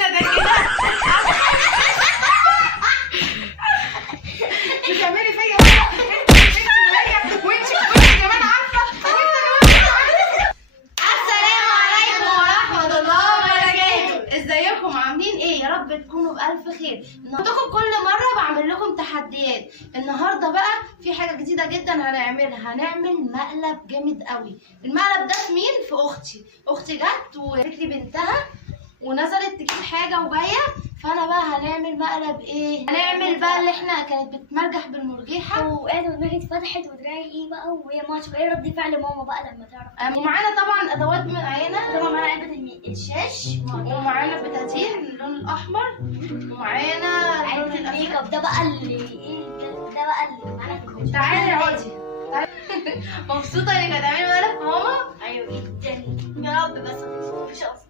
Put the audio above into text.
كده ده كده بتعملي فيا وانت كمان عارفه وانت كمان عارفه. السلام عليكم ورحمه الله وبركاته. ازيكم عاملين ايه؟ يا رب تكونوا بالف خير. النهارده كل مره بعمل لكم تحديات. النهارده بقى في حاجه جديده جدا هنعملها، هنعمل مقلب جامد قوي. المقلب ده في مين؟ في اختي جت وقالت لي بنتها ونزلت تجيب حاجه وجايه، فانا بقى هنعمل مقلب ايه؟ هنعمل بقى اللي احنا كانت بتمرجح بالمرجيحه وقعدت ودماغي اتفتحت ودراعي ايه بقى، وهي ماشيه ايه رد فعل ماما بقى لما تعرف. ومعانا طبعا ادوات معانا، طبعا معانا علبه الشاش، ومعانا بتاتين اللون الاحمر، ومعانا علبه الميك اب. ده بقى اللي معانا في الكوتش. تعالي اقعدي. مبسوطه انك هتعملي مقلب ماما؟ ايوه جدا. يا رب بس ما تكسفوش اصلا.